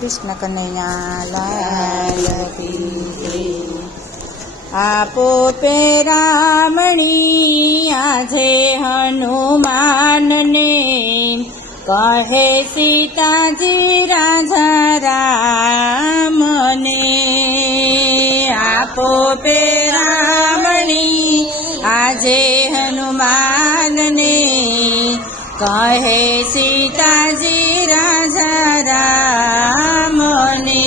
કૃષ્ણ કનૈયા લાલ કી જય। આપો પેરામણી આજે હનુમાનને, કહે સીતાજી રાજા રામને। આપો પેરામણી આજે હનુમાનને, કહે સીતાજી રાજા રામને।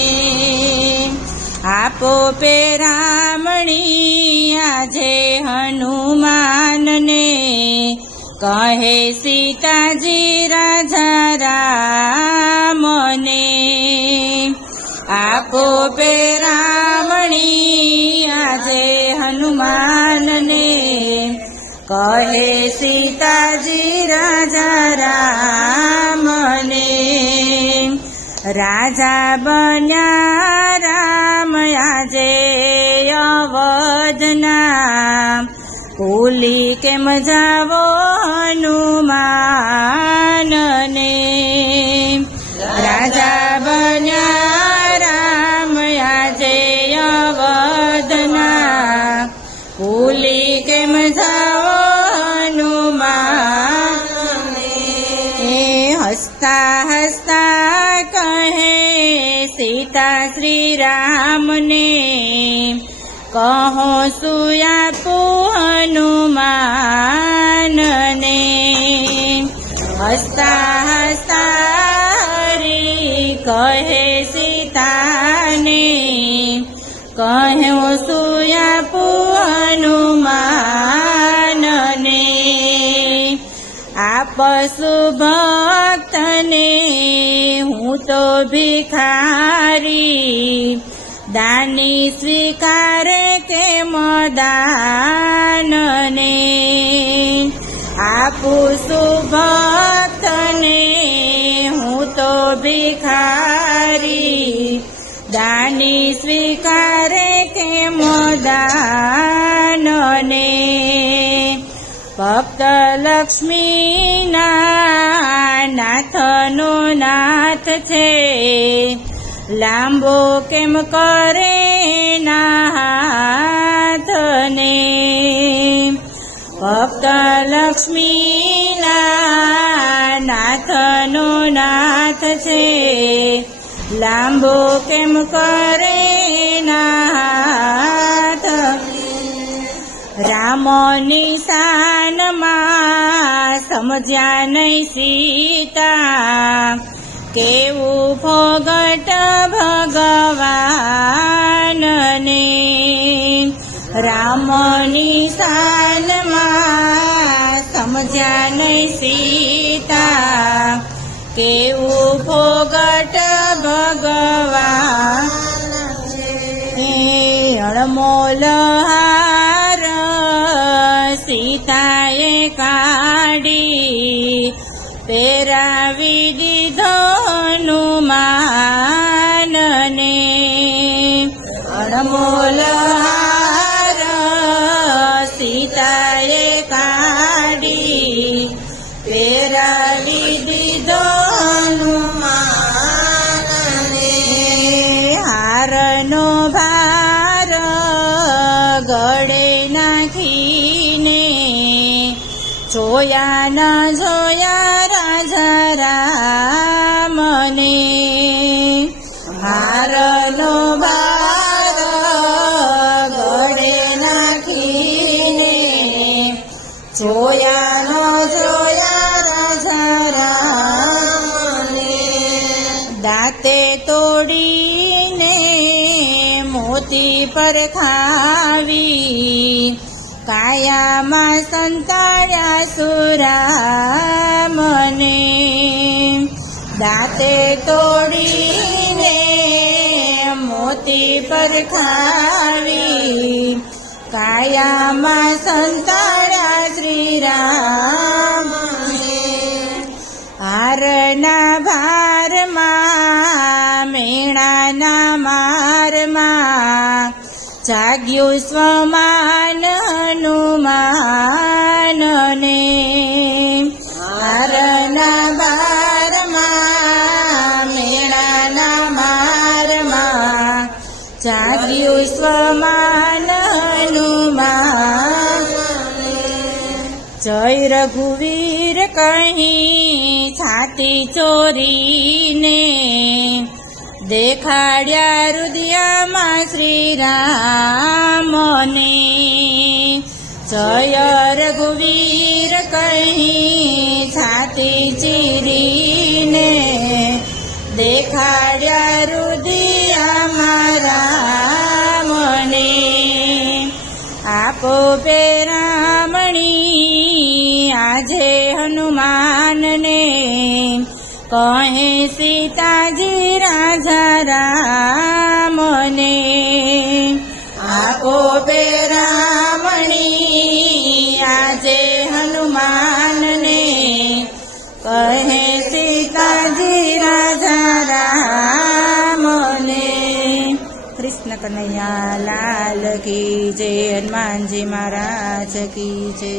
આપો પેરામણી આજે હનુમાનને, કહે સીતાજી રાજા રામને। આપો પેરામણી આજે હનુમાનને, કહે સીતાજી રાજા રામને। રાજા બન્યા રામ આજે અવધના, ભૂલી કેમ જાવો હનુમાનને। રાજા બન્યા રામ આજે અવધના, ભૂલી કેમ જાવો હનુમાનને। હસતા હસતા કહે સીતા શ્રી રામને, કહો સુયાપું હનુમાનને। હસતા હસતા હરી કહે સીતાને, કહ્યો સુયાપું હનુમાનને। આપસુ ભક્તને હું તો ભિખારી, દાની સ્વીકારે કેમ દાનને। આપું સુભક્તને હું તો ભિખારી, દાની સ્વીકારે કેમ દાનને। ભક્ત લક્ષ્મીના નાથનો નાથ છે, લાંબો કેમ કરે ના હાથને। ભક્ત લક્ષ્મીના નાથનો નાથ છે, લાંબો કેમ કરે ના હાથ। રામ નિશાનમાં સમજ્યા નહીં સીતા, કેવું ફોગટ ભગવાનને। રામ નિશાનમાં સમજ્યા નહીં સીતા, કેવું ફોગટ ભગવાન। અણમોલ હાર સીતાએ કાઢી, પહેરાવી દીધો હનુમાનને। અણમોલ હાર સીતાએ કાઢી, પહેરાવી દીધો હનુમાનને। હારનો ભાર ગળે નાખીને, જોયા ન જોયા રાજા રામને। હારનો ભાર ગળે નાખીને, જોયા ન જોયા રાજા રામને। દાંતે તોડીને મોતી પર ખાવી, કાયામાં સંતાડ્યા સુરામને। દાંતે તોડીને મોતી પર ખાવી, કાયામાં સંતાડ્યા શ્રી રામને। હારના ભારમાં મેણાના મારમાં, જાગ્યું સ્વમાન હનુમાનને। હારના ભારમાં મેણાના જાગ્યું સ્વમાન હનુમાન જય રઘુવીર કહી છાતી ચોરીને દેખાડ્યા હૃદયમાં શ્રી રામને જય રઘુવીર કહી છાતી ચીરીને દેખાડ્યા હૃદયમાં રામને આપો પેરામણી આજે હનુમાનને કહે સીતાજી રાજા રામને આપો પેરામણી આજે હનુમાનને કહે સીતાજી રાજા રામને કૃષ્ણ કનૈયા લાલ કી જય હનુમાનજી મહારાજ કી જય